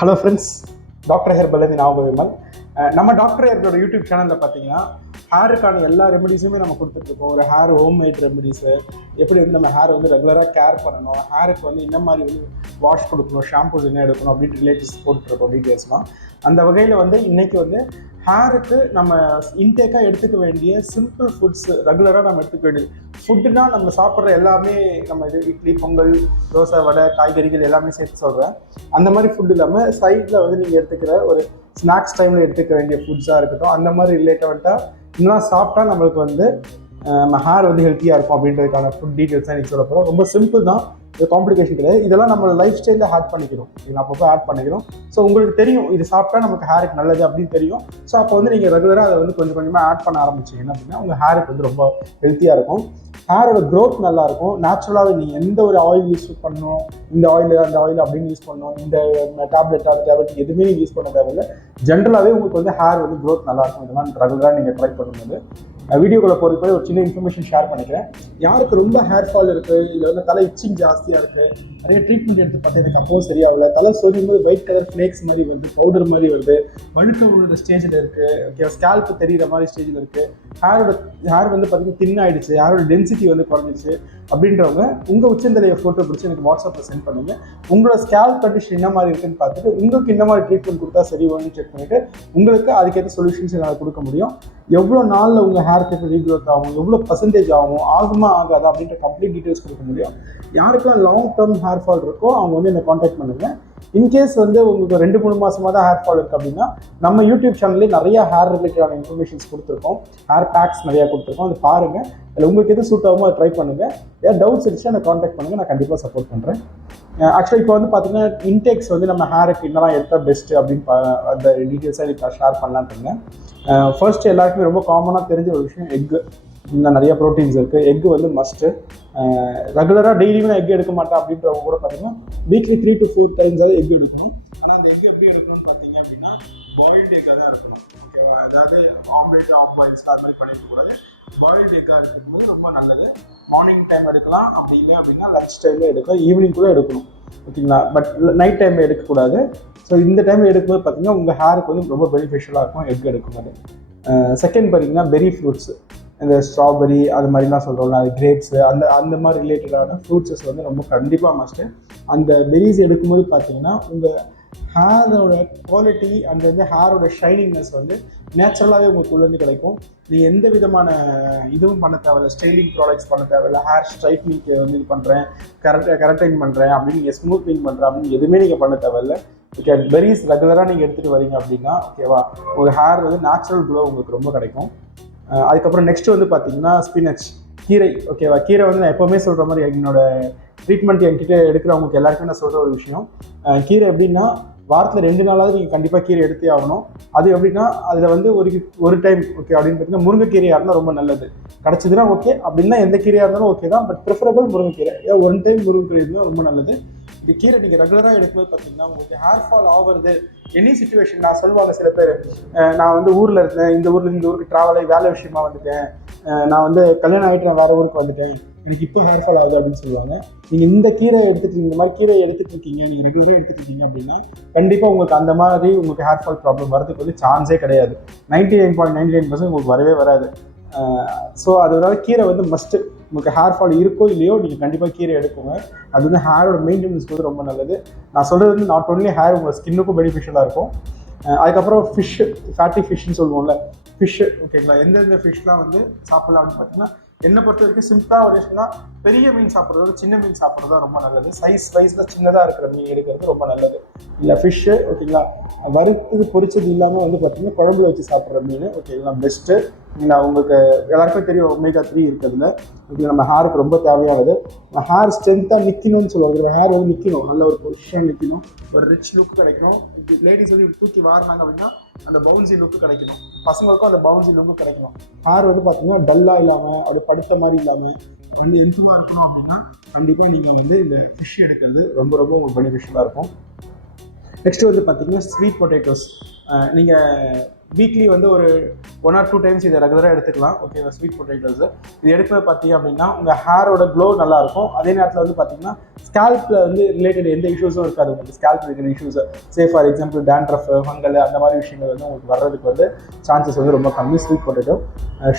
Hello friends, doctor ஹெர்பல்லேருந்து நான் விமல். நம்ம doctor ஹெர்பலோட YouTube சேனலில் பார்த்தீங்கன்னா ஹேருக்கான எல்லா ரெமெடிஸுமே நம்ம கொடுத்துட்ருக்கோம். ஒரு ஹேர் ஹோம்மேட் ரெமெடிஸு, எப்படி வந்து நம்ம ஹேரை வந்து ரெகுலராக கேர் பண்ணணும், ஹேருக்கு வந்து என்ன மாதிரி வந்து வாஷ் கொடுக்கணும், ஷாம்பூஸ் என்ன எடுக்கணும் அப்படின்ட்டு ரிலேட்டிவ்ஸ் போட்டுருக்கோம் டீட்டெயில்ஸ்லாம். அந்த வகையில் வந்து இன்றைக்கி வந்து ஹேருக்கு நம்ம இன்டேக்காக எடுத்துக்க வேண்டிய சிம்பிள் ஃபுட்ஸு, ரெகுலராக நம்ம எடுத்துக்க வேண்டியது ஃபுட்டுனா நம்ம சாப்பிட்ற எல்லாமே, நம்ம இது இட்லி, பொங்கல், தோசை, வடை, காய்கறிகள் எல்லாமே சேர்த்து சொல்கிறேன். அந்த மாதிரி ஃபுட் இல்லாமல் சைடில் வந்து நீங்கள் எடுத்துக்கிற ஒரு ஸ்நாக்ஸ் டைமில் எடுத்துக்க வேண்டிய ஃபுட்ஸாக இருக்கட்டும், அந்த மாதிரி ரிலேட்டடாக இன்னும் சாப்பிட்டா நம்மளுக்கு வந்து நம்ம ஹேர் வந்து ஹெல்த்தியாக இருக்கும் அப்படின்றதுக்கான ஃபுட் டீட்டெயில்ஸ் தான் இன்றைக்கி சொல்ல போகிறோம். ரொம்ப சிம்பிள் தான், இது காம்ப்ளிகேஷன் கிடையாது. இதெல்லாம் நம்ம லைஃப் ஸ்டைலில் ஆட் பண்ணிக்கிறோம், இது அப்பப்போ ஆட் பண்ணிக்கிறோம். ஸோ உங்களுக்கு தெரியும் இது சாப்பிட்டா நமக்கு ஹேருக்கு நல்லது அப்படின்னு தெரியும். ஸோ அப்போ வந்து நீங்கள் ரெகுலராக அதை வந்து கொஞ்சம் கொஞ்சமாக ஆட் பண்ண ஆரம்பிச்சிங்கன்னா அப்படின்னா உங்கள் ஹேருக்கு வந்து ரொம்ப ஹெல்த்தியாக இருக்கும். ஹேரோட க்ரோத் நல்லாயிருக்கும். நேச்சுரலாகவே நீங்கள் எந்த ஒரு ஆயில் யூஸ் பண்ணணும், இந்த ஆயில் அந்த ஆயில் அப்படின்னு யூஸ் பண்ணணும், இந்த டேப்லெட் எதுவுமே நீங்கள் யூஸ் பண்ண தேவையில்லை. ஜென்ரலாகவே உங்களுக்கு வந்து ஹேர் வந்து க்ரோத் நல்லாயிருக்கும். இதெல்லாம் ரெகுலராக நீங்கள் ட்ரை பண்ணும்போது வீடியோக்குள்ளே போகிறதுக்கு ஒரு சின்ன இன்ஃபர்மேஷன் ஷேர் பண்ணிக்கிறேன். யாருக்கு ரொம்ப ஹேர் ஃபால் இருக்குது, இல்லை வந்து தலை இச்சிங் ஜாஸ்தியாக இருக்குது, நிறைய ட்ரீட்மெண்ட் எடுத்து பார்த்தா எனக்கு அப்போவும் சரியாகல, தலை சொல்லும் போது ஒயிட் கலர் ஃப்ளேக்ஸ் மாதிரி வருது, பவுடர் மாதிரி வருது, வழுக்க விழுற ஸ்டேஜில் இருக்குது, ஓகே, ஸ்கேல்ப்பு தெரிகிற மாதிரி ஸ்டேஜில் இருக்குது, ஹேர் வந்து பார்த்திங்கன்னா தின் ஆகிடுச்சு, ஹேரோட டென்சிட்டி வந்து குறைஞ்சிடுச்சு அப்படின்றவங்க உங்கள் உச்சந்தலையை ஃபோட்டோ பிடிச்சி எனக்கு வாட்ஸ்அப்பில் சென்ட் பண்ணுங்க. உங்களோட ஸ்கேல்ப் கண்டிஷன் என்ன மாதிரி இருக்குன்னு பார்த்துட்டு உங்களுக்கு என்ன மாதிரி ட்ரீட்மெண்ட் கொடுத்தா சரி வரும்னு செக் பண்ணிவிட்டு உங்களுக்கு அதுக்கேற்ற சொல்யூஷன்ஸ் என்னால் கொடுக்க முடியும். எவ்வளோ நாளில் உங்கள் ஹேர் கட் ரீக்ரோத் ஆகும், எவ்வளோ பர்சன்டேஜ் ஆகும், ஆகுமா ஆகாதா அப்படின்ற கம்ப்ளீட் டீட்டெயில்ஸ் கொடுக்க முடியும். யாருக்கெல்லாம் லாங் டேர்ம் ஹேர் ஃபால் இருக்கோ அவங்க வந்து என்னை காண்டாக்ட் பண்ணுங்கள். இன்கேஸ் வந்து உங்களுக்கு 2-3 மாதமாக தான் ஹேர் ஃபால் இருக்குது அப்படின்னா நம்ம யூடியூப் சேனல்லேயே நிறையா ஹேர் ரிலேட்டடான இன்ஃபர்மேஷன்ஸ் கொடுத்துருக்கோம், ஹேர் பேக்ஸ் நிறையா கொடுத்துருக்கோம். அது பாருங்கள், அதில் உங்களுக்கு எது சூட் ஆகுமோ அதை ட்ரை பண்ணுங்கள். ஏதாவது டவுட்ஸ் இருந்துச்சுன்னா என்னை காண்டாக்ட் பண்ணுங்கள், நான் கண்டிப்பாக சப்போர்ட் பண்ணுறேன். ஆக்சுவலாக இப்போ வந்து பார்த்தீங்கன்னா இன்டேக்ஸ் வந்து நம்ம ஹேருக்கு என்னெல்லாம் எடுத்தால் பெஸ்ட்டு அப்படின்னு அந்த டீட்டெயில்ஸாக எனக்கு ஷேர் பண்ணலான்னு இருந்தேன். ஃபர்ஸ்ட் எல்லாருக்குமே ரொம்ப காமனாக தெரிஞ்ச ஒரு விஷயம் எக்கு. இன்னும் நிறைய ப்ரோட்டீன்ஸ் இருக்குது. எக்கு வந்து மஸ்ட்டு. ரெகுலராக டெய்லியுமே நான் எக் எடுக்க மாட்டேன் அப்படின்றவங்க கூட பார்த்தீங்கன்னா வீக்லி 3 to 4 டைம்ஸாவது எக் எடுக்கணும். ஆனால் அந்த எக் எப்படி எடுக்கணும்னு பார்த்தீங்க அப்படின்னா பாயில்டு எக்காக தான் இருக்கணும். ஓகேவா? அதாவது ஆம்லேட், ஆஃப் பாயில்ஸ் அது மாதிரி பண்ணிக்கக்கூடாது. பாயில்டு எக்காக இருக்கும்போது ரொம்ப நல்லது. மார்னிங் டைம் எடுக்கலாம், அப்படி இல்லை அப்படின்னா லன்ச் டைமில் எடுக்கலாம், ஈவினிங் கூட எடுக்கணும். ஓகேங்களா? பட் நைட் டைமில் எடுக்கக்கூடாது. ஸோ இந்த டைமில் எடுக்கும்போது பார்த்தீங்கன்னா உங்கள் ஹேருக்கு வந்து ரொம்ப பெனிஃபிஷியலாக இருக்கும் எக் எடுக்கும்போது. செகண்ட் பார்த்தீங்கன்னா பெரி ஃப்ரூட்ஸு, இந்த ஸ்ட்ராபெரி அது மாதிரிலாம் சொல்கிறோம்ல, அது கிரேப்ஸு, அந்த மாதிரி ரிலேட்டடான ஃப்ரூட்ஸஸ் வந்து ரொம்ப கண்டிப்பாக மஸ்ட்டு. அந்த பெரிஸ் எடுக்கும்போது பார்த்தீங்கன்னா உங்கள் ஹேரோட குவாலிட்டி அந்த வந்து ஹேரோட ஷைனிங்னஸ் வந்து நேச்சுரலாகவே உங்களுக்கு உள்ளேருந்து கிடைக்கும். நீங்கள் எந்த விதமான இதுவும் பண்ண தேவையில்லை, ஸ்டைலிங் ப்ராடக்ட்ஸ் பண்ண தேவையில்லை, ஹேர் ஸ்ட்ரைட்னிங்க்கு வந்து இது பண்ணுறேன், கரெக்டைன் பண்ணுறேன் அப்படின்னு, நீங்கள் ஸ்மூத்னிங் பண்ணுறேன் அப்படின்னு எதுவுமே நீங்கள் பண்ண தேவையில்லை. ஓகே, பெரிஸ் ரெகுலராக நீங்கள் எடுத்துகிட்டு வரீங்க அப்படின்னா ஓகேவா, உங்கள் ஹேர் வந்து நேச்சுரல் க்ளோ உங்களுக்கு ரொம்ப கிடைக்கும். அதுக்கப்புறம் நெக்ஸ்ட் வந்து பார்த்தீங்கன்னா ஸ்பினச், கீரை. ஓகேவா? கீரை வந்து நான் எப்போவுமே சொல்கிற மாதிரி என்னோட ட்ரீட்மெண்ட் என்கிட்ட எடுக்கிறவங்களுக்கு எல்லாருக்குமே நான் சொல்கிற ஒரு விஷயம், கீரை எப்படின்னா வாரத்தில் 2 நாளாவது நீங்கள் கண்டிப்பாக கீரை எடுத்தே ஆகணும். அது எப்படின்னா அதில் வந்து ஒரு டைம் ஓகே அப்படின்னு பார்த்தீங்கன்னா முருங்கைக்கீரையாக இருந்தால் ரொம்ப நல்லது. கிடச்சிதுன்னா ஓகே, அப்படின்னா எந்த கீரையாக இருந்தாலும் ஓகே தான், பட் ப்ரிஃபரபிள் முருங்கைக்கீரை. ஏன் 1 டைம் முருங்கைக்கீரை இருந்தால் ரொம்ப நல்லது. இந்த கீரை நீங்கள் ரெகுலராக எடுக்கும்போது பார்த்தீங்கன்னா உங்களுக்கு ஹேர் ஃபால் ஆகிறது எனி சிச்சுவேஷன். நான் சொல்லுவாங்க சில பேர், நான் வந்து ஊரில் இருந்தேன், இந்த ஊர்லேருந்து இந்த ஊருக்கு ட்ராவல் ஆகி வேலை விஷயமா வந்துட்டேன், நான் வந்து கல்யாணம் ஆகிட்டு நான் வேறு ஊருக்கு வந்துட்டேன், எனக்கு இப்போ ஹேர் ஃபால் ஆகுது அப்படின்னு சொல்லுவாங்க. நீங்கள் இந்த கீரை எடுத்துகிட்டு இந்த மாதிரி கீரை எடுத்துகிட்டு இருக்கீங்க, நீங்கள் ரெகுலராக எடுத்துகிட்டு இருக்கீங்க அப்படின்னா கண்டிப்பாக உங்களுக்கு அந்த மாதிரி உங்களுக்கு ஹேர் ஃபால் ப்ராப்ளம் வரதுக்கு வந்து சான்ஸே கிடையாது. 99.99% உங்களுக்கு வரவே வராது. ஸோ அதனால கீரை வந்து மஸ்ட்டு. உங்களுக்கு ஹேர் ஃபால் இருக்கோ இல்லையோ நீங்கள் கண்டிப்பாக கீரை எடுக்குங்க. அது வந்து ஹேரோட மெயின்டெனன்ஸ்க்கு வந்து ரொம்ப நல்லது. நான் சொல்கிறது வந்து நாட் ஒன்லி ஹேர், உங்கள் ஸ்கின்னுக்கும் பெனிஃபிஷியலாக இருக்கும். அதுக்கப்புறம் ஃபிஷ்ஷு, ஃபேட்டி ஃபிஷ்ஷுன்னு சொல்லுவோம்ல, ஃபிஷ்ஷு. ஓகேங்களா? எந்தெந்த ஃபிஷ்லாம் வந்து சாப்பிட்லாம் அப்படின்னு பார்த்தீங்கன்னா என்னை பொறுத்த வரைக்கும் சிம்பிளாக ஒரு விஷயம்னா பெரிய மீன் சாப்பிட்றதோட சின்ன மீன் சாப்பிட்றது தான் ரொம்ப நல்லது. சைஸ் வைஸில் சின்னதாக இருக்கிற மீன் எடுக்கிறது ரொம்ப நல்லது. இல்லை ஃபிஷ்ஷு ஓகேங்களா, வறுத்தது பொரிச்சது இல்லாமல் வந்து பார்த்திங்கன்னா குழம்புல வச்சு சாப்பிட்ற மீன் ஓகேங்களா பெஸ்ட்டு. இல்லை உங்களுக்கு எல்லாருக்கும் தெரியும் omega-3 இருக்கிறதுல. இது நம்ம ஹேருக்கு ரொம்ப தேவையானது. ஹேர் ஸ்ட்ரென்த்தாக நிற்கணும்னு சொல்லுவாங்க. நம்ம ஹேர் வந்து நிற்கணும், நல்ல ஒரு பொசிஷன் நிற்கணும், ஒரு ரிச் லுக் கிடைக்கணும். லேடிஸ் வந்து தூக்கி வாரினாங்க அப்படின்னா அந்த பவுன்சி லுக்கு கிடைக்கணும், பசங்களுக்கும் அந்த பவுன்சி லுக்கு கிடைக்கணும். ஹேர் வந்து பார்த்தீங்கன்னா டல்லாக இல்லாமல் அது படுத்த மாதிரி இல்லாமல் வந்து எந்தமாக இருக்கணும் அப்படின்னா கண்டிப்பாக நீங்கள் வந்து இந்த ஃபிஷ் எடுக்கிறது ரொம்ப ரொம்ப உங்களுக்கு பெனிஃபிஷியலாக இருக்கும். நெக்ஸ்ட்டு வந்து பார்த்தீங்கன்னா ஸ்வீட் பொட்டேட்டோஸ். நீங்கள் வீக்லி வந்து ஒரு 1 or 2 டைம்ஸ் இதை ரெகுலராக எடுத்துக்கலாம். ஓகேவா? ஸ்வீட் பொட்டேட்டோஸ் இது எடுக்கும்போது பார்த்தீங்க அப்படின்னா உங்கள் ஹேரோட க்ளோ நல்லாயிருக்கும். அதே நேரத்தில் வந்து பார்த்தீங்கன்னா ஸ்கேல்பில் வந்து ரிலேட்டட் எந்த இஷ்யூஸும் இருக்காது. உங்களுக்கு ஸ்கேல்ப் இருக்கிற issues for example dandruff, fungal அந்த மாதிரி விஷயங்கள் வந்து உங்களுக்கு வர்றதுக்கு வந்து சான்சஸ் வந்து ரொம்ப கம்மி. ஸ்வீட் பொட்டேட்டோ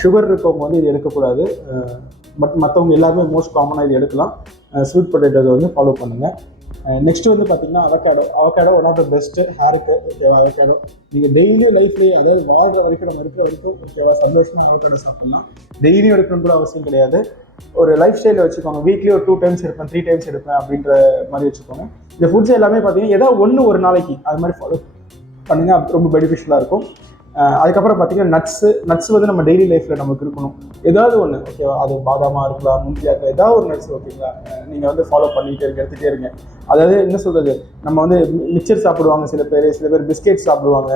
சுகர் இருக்கவங்க வந்து இது எடுக்கக்கூடாது. பட் மற்றவங்க எல்லாருமே மோஸ்ட் காமனாக இது எடுக்கலாம். ஸ்வீட் பொட்டேட்டோஸை வந்து ஃபாலோ பண்ணுங்கள். நெக்ஸ்ட் வந்து பார்த்தீங்கன்னா avocado one of the best ஹேருக்கு. ஓகேவா? அவகேடோ நீங்கள் டெய்லியும் லைஃப்லேயே, அதாவது வாழ்கிற வரைக்கும் நம்ம இருக்கிற வரைக்கும் ஓகேவா சந்தோஷமாக அவகேடோ சாப்பிட்லாம். டெய்லியும் எடுக்கணும் கூட அவசியம் கிடையாது. ஒரு லைஃப் ஸ்டைலில் வச்சுக்கோங்க. வீக்லி ஒரு 2 டைம்ஸ் எடுப்பேன், 3 டைம்ஸ் எடுப்பேன் அப்படின்ற மாதிரி வச்சுக்கோங்க. இந்த ஃபுட்ஸ் எல்லாமே பார்த்தீங்கன்னா ஏதாவது ஒன்று ஒரு நாளைக்கு அது மாதிரி ஃபாலோ பண்ணிங்கன்னா அது ரொம்ப பெனிஃபிஷியலாக இருக்கும். அதுக்கப்புறம் பார்த்தீங்கன்னா நட்ஸ் வந்து நம்ம டெய்லி லைஃப்பில் நமக்கு இருக்கணும். ஏதாவது ஒன்று ஓகேவா? அது பாதாமாக இருக்கலாம், முந்திரியாக இருக்கலாம், ஏதாவது ஒரு நட்ஸ் ஓகேங்களா நீங்கள் வந்து ஃபாலோ பண்ணிகிட்டே எடுத்துகிட்டே இருங்க. அதாவது என்ன சொல்கிறது, நம்ம வந்து மிக்சர் சாப்பிடுவாங்க சில பேர் பிஸ்கெட் சாப்பிடுவாங்க,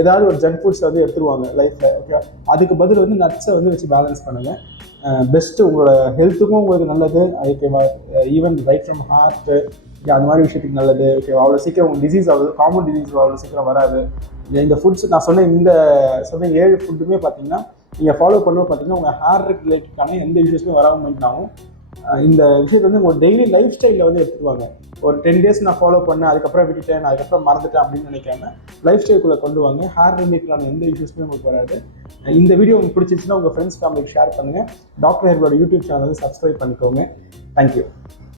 ஏதாவது ஒரு ஜங்க் ஃபுட்ஸ் வந்து எடுத்துருவாங்க லைஃப்பில். ஓகேவா? அதுக்கு பதில் வந்து நட்ஸை வந்து வச்சு பேலன்ஸ் பண்ணுங்கள். பெஸ்ட்டு உங்களோட ஹெல்த்துக்கும் உங்களுக்கு நல்லது. ஓகேவா? ஈவன் ரைட் ஃப்ரம் ஹார்ட்டு அந்த மாதிரி விஷயத்துக்கு நல்லது. ஓகேவா? அவ்வளோ சீக்கிரம் உங்கள் டிசீஸ் காமன் டிசீஸ் அவ்வளோ சீக்கிரம் வராது. இந்த ஃபுட்ஸ் நான் சொன்ன 7 ஃபுட்டுமே பார்த்தீங்கன்னா நீங்கள் ஃபாலோ பண்ணுவோம். பார்த்தீங்கன்னா உங்கள் ஹேர் ரிலேட்டடான எந்த இஷ்யூஸுமே வராமல் மெயின்டைன் ஆகும். இந்த விஷயத்தை வந்து உங்கள் டெய்லி லைஃப் ஸ்டைலில் வந்து எடுத்துக்குவாங்க. ஒரு 10 days நான் ஃபாலோ பண்ணேன், அதுக்கப்புறம் விட்டுட்டேன், அதுக்கப்புறம் மறந்துட்டேன் அப்படின்னு நினைக்காம லைஃப் ஸ்டைலுக்குள்ளே கொண்டு வாங்க. ஹேர் ரிலேட்டடான எந்த இஷ்யூஸுமே உங்களுக்கு வராது. இந்த வீடியோ உங்களுக்கு பிடிச்சிருச்சுன்னா உங்கள் ஃப்ரெண்ட்ஸ் ஃபேமிலிக்கு ஷேர் பண்ணுங்கள். டாக்டர் ஹெர்பலோட யூடியூப் சேனல் வந்து சப்ஸ்கிரைப் பண்ணிக்கோங்க. தேங்க்யூ.